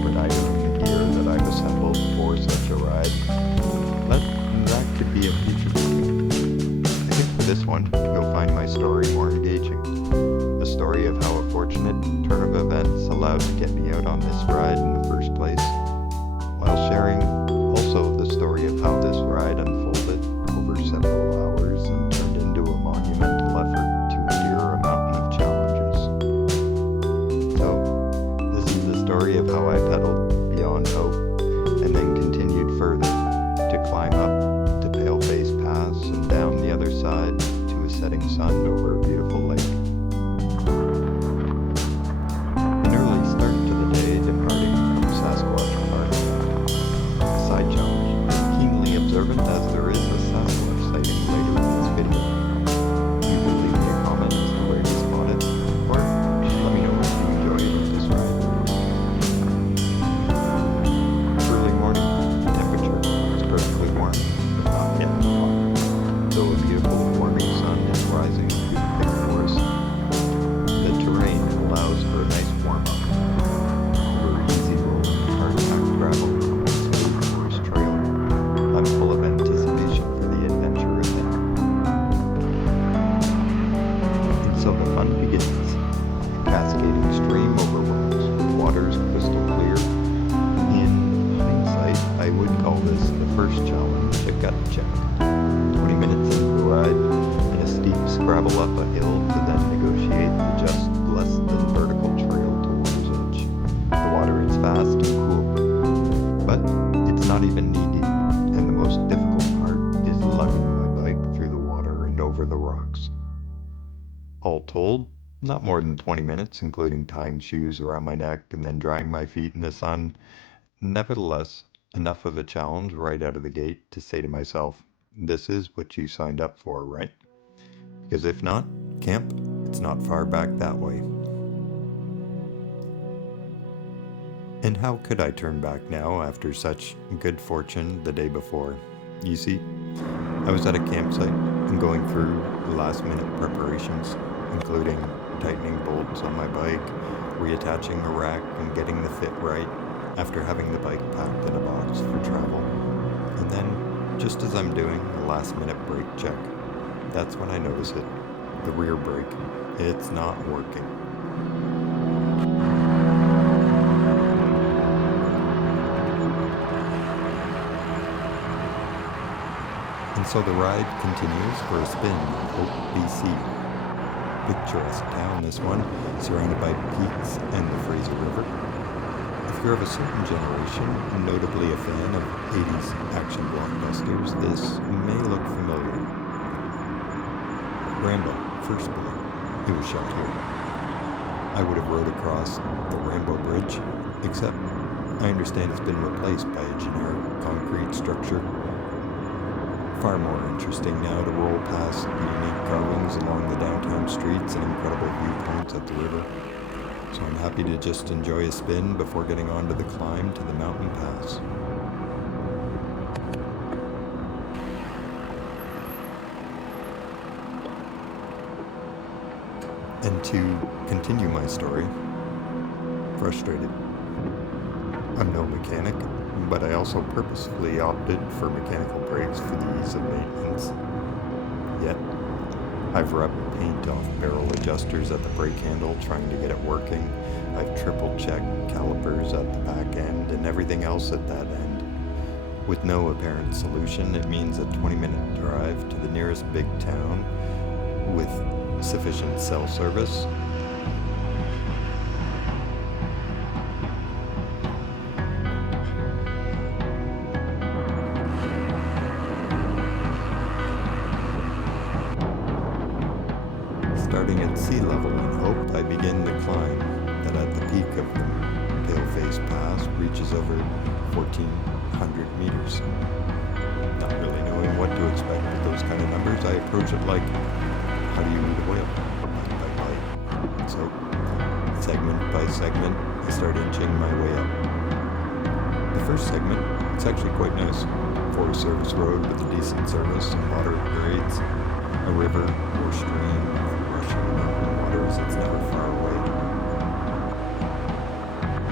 favorite item in the gear that I've assembled for such a ride, that could be a future video. I think for this one, you'll find my story more engaging. The story of how a fortunate turn of events allowed to get me out on this ride in the first place, while sharing also the story of how this ride unfolded over several hours and turned into a monumental effort to endure a mountain of challenges. So, this is the story of how I pedaled beyond hope and then continued further to climb up to Paleface Pass and down the other side to a setting sun over a beautiful lake. An early start to the day departing from Sasquatch Park. A side challenge, keenly observant as there is a Sasquatch sighting later in this video. You can leave me a comment as to where you spotted, or let me know if you enjoyed this ride. Early morning, the temperature is perfectly warm, but not yet hot, though a beautiful warming sun is rising through the thick forest. The terrain allows for a nice warm-up over easy rolling, hard-packed gravel on a smooth forest trail. I'm full of anticipation for the adventure ahead. And so the fun begins. A cascading stream overwhelms with waters crystal clear. In hindsight, I would call this the first challenge a gut check. 20 minutes into the ride, and a steep scrabble up a hill to then negotiate the just less than vertical trail to water's edge. The water is fast and cool, but it's not even knee-deep, and the most difficult part is lugging my bike through the water and over the rocks. All told, not more than 20 minutes, including tying shoes around my neck and then drying my feet in the sun. Nevertheless, enough of a challenge right out of the gate to say to myself, this is what you signed up for, right? Because if not, camp, it's not far back that way. And how could I turn back now after such good fortune the day before? You see, I was at a campsite and going through last-minute preparations, including tightening bolts on my bike, reattaching a rack, and getting the fit right after having the bike packed in a box for travel. And then, just as I'm doing a last-minute brake check, that's when I notice it. The rear brake. It's not working. And so the ride continues for a spin in Hope, BC. Picturesque town, this one, surrounded by peaks and the Fraser River. If you're of a certain generation, notably a fan of 80s action blockbusters, this may look familiar. Rambo, First Blood, it was shot here. I would have rode across the Rambo Bridge, except I understand it's been replaced by a generic concrete structure. Far more interesting now to roll past the unique carvings along the downtown streets and incredible viewpoints at the river. So I'm happy to just enjoy a spin before getting on to the climb to the mountain pass. And to continue my story, frustrated. I'm no mechanic, but I also purposefully opted for mechanical brakes for the ease of maintenance. Yet, I've rubbed paint off barrel adjusters at the brake handle trying to get it working. I've triple checked calipers at the back end and everything else at that end. With no apparent solution, it means a 20-minute drive to the nearest big town with sufficient cell service. Starting at sea level in Hope, I begin the climb that at the peak of the Paleface Pass reaches over 1,400 meters. Not really knowing what to expect with those kind of numbers, I approach it like, how do you eat a whale? Bite by bite. So, segment by segment, I start inching my way up. The first segment, it's actually quite nice. Forest Service road with a decent service and moderate grades. A river or stream of rushing mountain waters that's never far away.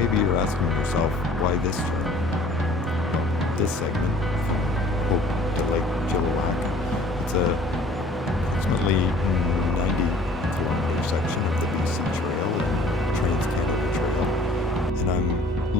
maybe you're asking yourself, why this trail? Well, this segment from Hope to Lake Chiliwack, it's a approximately 90-kilometer section of the BC Trail and TransCanada Trail, and I'm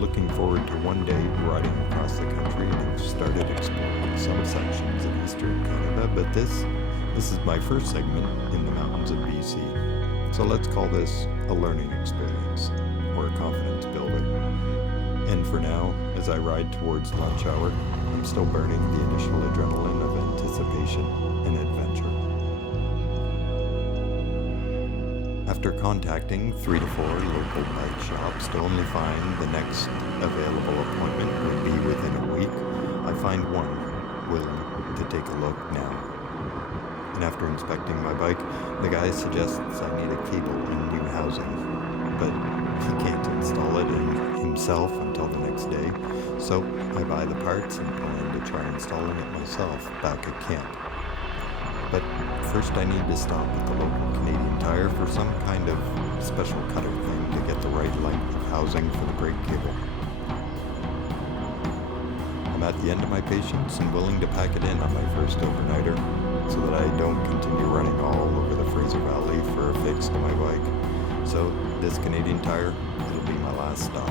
looking forward to one day riding across the country, and I've started exploring some sections of Eastern Canada, but this is my first segment in the mountains of BC. So let's call this a learning experience, or a confidence builder. And for now, as I ride towards lunch hour, I'm still burning the initial adrenaline of anticipation and adventure. After contacting 3 to 4 local bike shops to only find the next available appointment would be within a week, I find one willing to take a look now. And after inspecting my bike, the guy suggests I need a cable and new housing, but he can't install it himself until the next day, so I buy the parts and plan to try installing it myself back at camp. But first I need to stop at the local Canadian Tire for some kind of special cutter thing to get the right length of housing for the brake cable. I'm at the end of my patience and willing to pack it in on my first overnighter, so that I don't continue running all over the Fraser Valley for a fix to my bike. So this Canadian Tire, it'll be my last stop.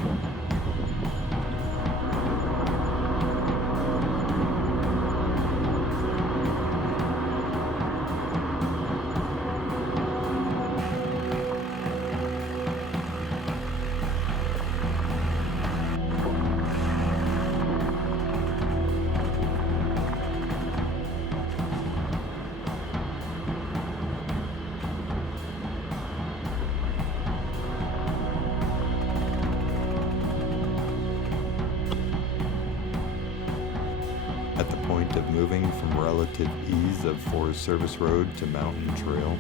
At the point of moving from relative ease of Forest Service Road to Mountain Trail,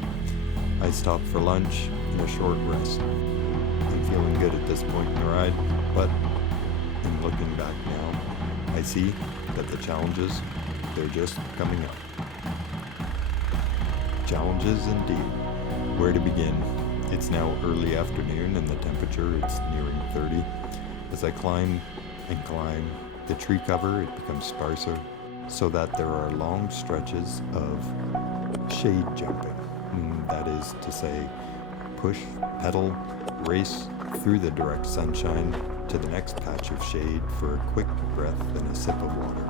I stop for lunch and a short rest. I'm feeling good at this point in the ride, but in looking back now, I see that the challenges, they're just coming up. Challenges indeed. Where to begin? It's now early afternoon and the temperature, it's nearing 30. As I climb and climb, the tree cover, it becomes sparser, so that there are long stretches of shade jumping. That is to say, push, pedal, race through the direct sunshine to the next patch of shade for a quick breath and a sip of water.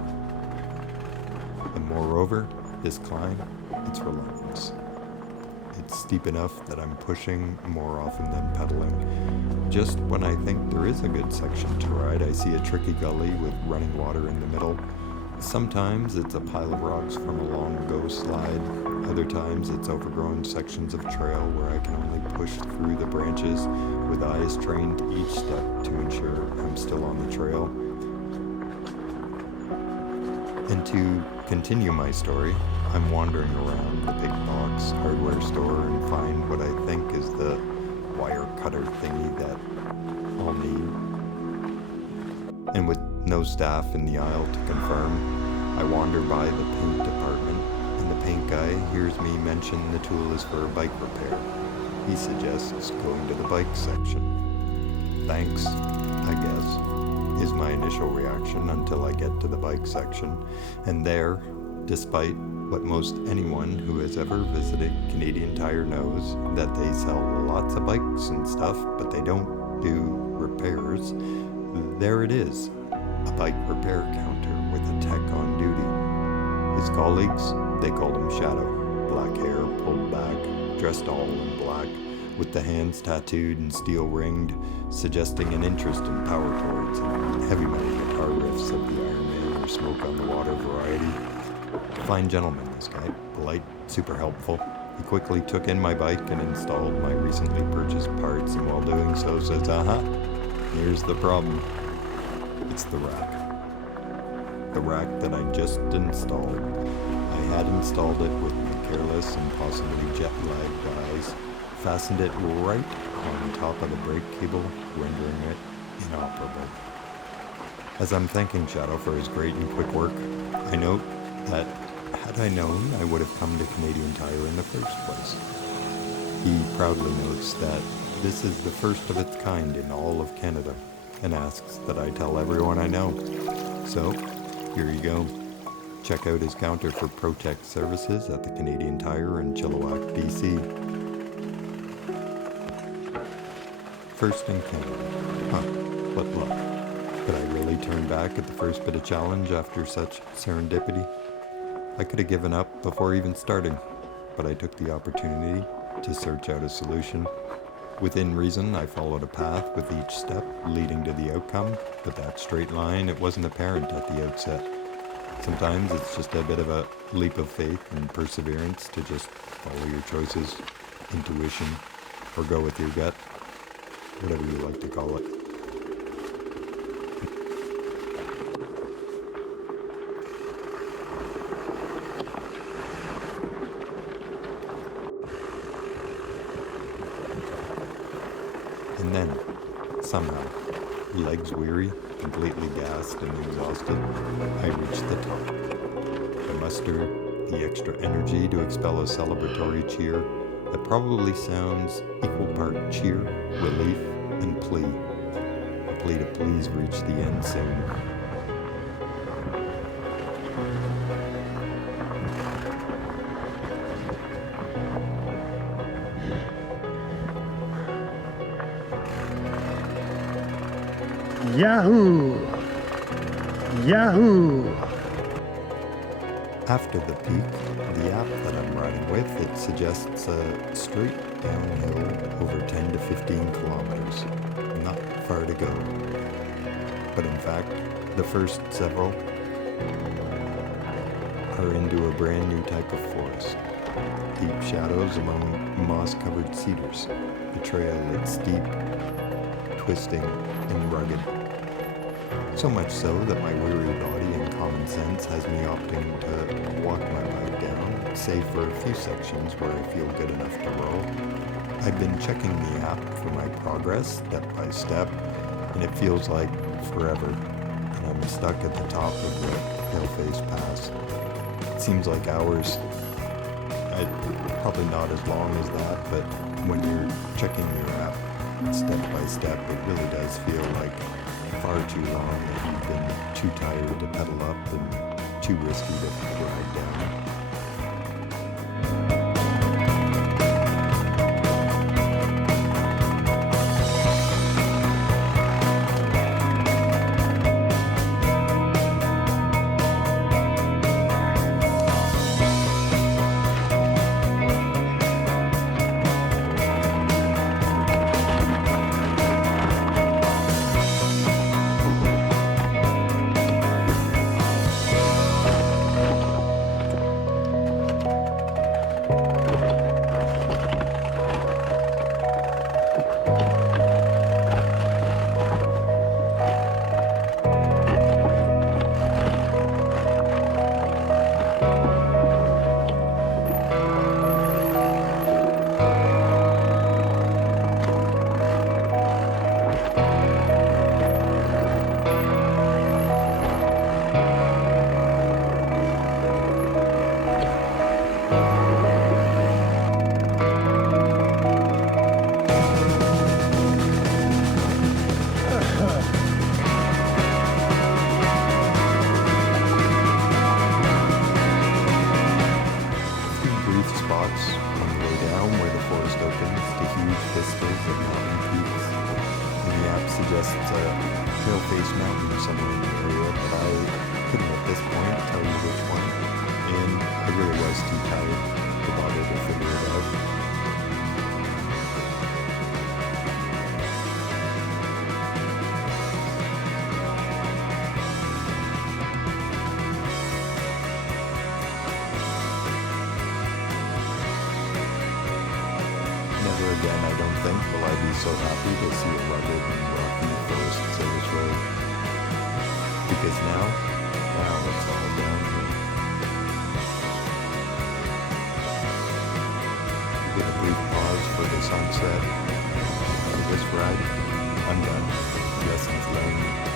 And moreover, this climb, it's relentless. It's steep enough that I'm pushing more often than pedaling. Just when I think there is a good section to ride, I see a tricky gully with running water in the middle. Sometimes it's a pile of rocks from a long-ago slide. Other times it's overgrown sections of trail where I can only push through the branches with eyes trained to each step to ensure I'm still on the trail. And to continue my story, I'm wandering around the big box hardware store and find what I think is the wire cutter thingy that I'll need. And with no staff in the aisle to confirm, I wander by the paint department, and the paint guy hears me mention the tool is for bike repair. He suggests going to the bike section. Thanks, I guess, is my initial reaction until I get to the bike section, and there, despite what most anyone who has ever visited Canadian Tire knows, that they sell lots of bikes and stuff, but they don't do repairs, there it is, a bike repair counter with a tech on duty. His colleagues, they called him Shadow, black hair pulled back, dressed all in black, with the hands tattooed and steel ringed, suggesting an interest in power chords and heavy metal guitar riffs of the Iron Man or Smoke on the Water variety. Fine gentleman, this guy. Polite, super helpful. He quickly took in my bike and installed my recently purchased parts, and while doing so says, here's the problem. It's the rack. The rack that I just installed. I had installed it with my careless and possibly jet-lagged eyes, fastened it right on top of the brake cable, rendering it inoperable. As I'm thanking Shadow for his great and quick work, I note that had I known, I would have come to Canadian Tire in the first place. He proudly notes that this is the first of its kind in all of Canada. and asks that I tell everyone I know. So, here you go. Check out his counter for Protect services at the Canadian Tire in Chiliwack, BC. First in Canada. Huh, what luck. Could I really turn back at the first bit of challenge after such serendipity? I could have given up before even starting, but I took the opportunity to search out a solution. Within reason, I followed a path with each step leading to the outcome, but that straight line, it wasn't apparent at the outset. Sometimes it's just a bit of a leap of faith and perseverance to just follow your choices, intuition, or go with your gut, whatever you like to call it. And then, somehow, legs weary, completely gassed and exhausted, I reached the top. I muster the extra energy to expel a celebratory cheer that probably sounds equal part cheer, relief, and plea. A plea to please reach the end soon. Yahoo! Yahoo! After the peak, the app that I'm riding with, it suggests a straight downhill over 10 to 15 kilometers. Not far to go. But in fact, the first several are into a brand new type of forest. Deep shadows among moss-covered cedars. The trail is steep, twisting, and rugged. So much so that my weary body and common sense has me opting to walk my ride down, save for a few sections where I feel good enough to roll. I've been checking the app for my progress step by step, and it feels like forever, and I'm stuck at the top of the Paleface Pass. It seems like hours. Probably not as long as that, but when you're checking your app step by step, it really does feel like far too long, that you've been too tired to pedal up and too risky to ride down. Suggests Paleface Mountain somewhere in the area, but I couldn't at this point tell you which one, and I really was too tired to bother to figure it out. Never again, I don't think, will I be so happy to see a rugged and rocky forest service road. Because now it's all downhill. We get a brief pause for the sunset. For this ride, I'm done. Lessons learned.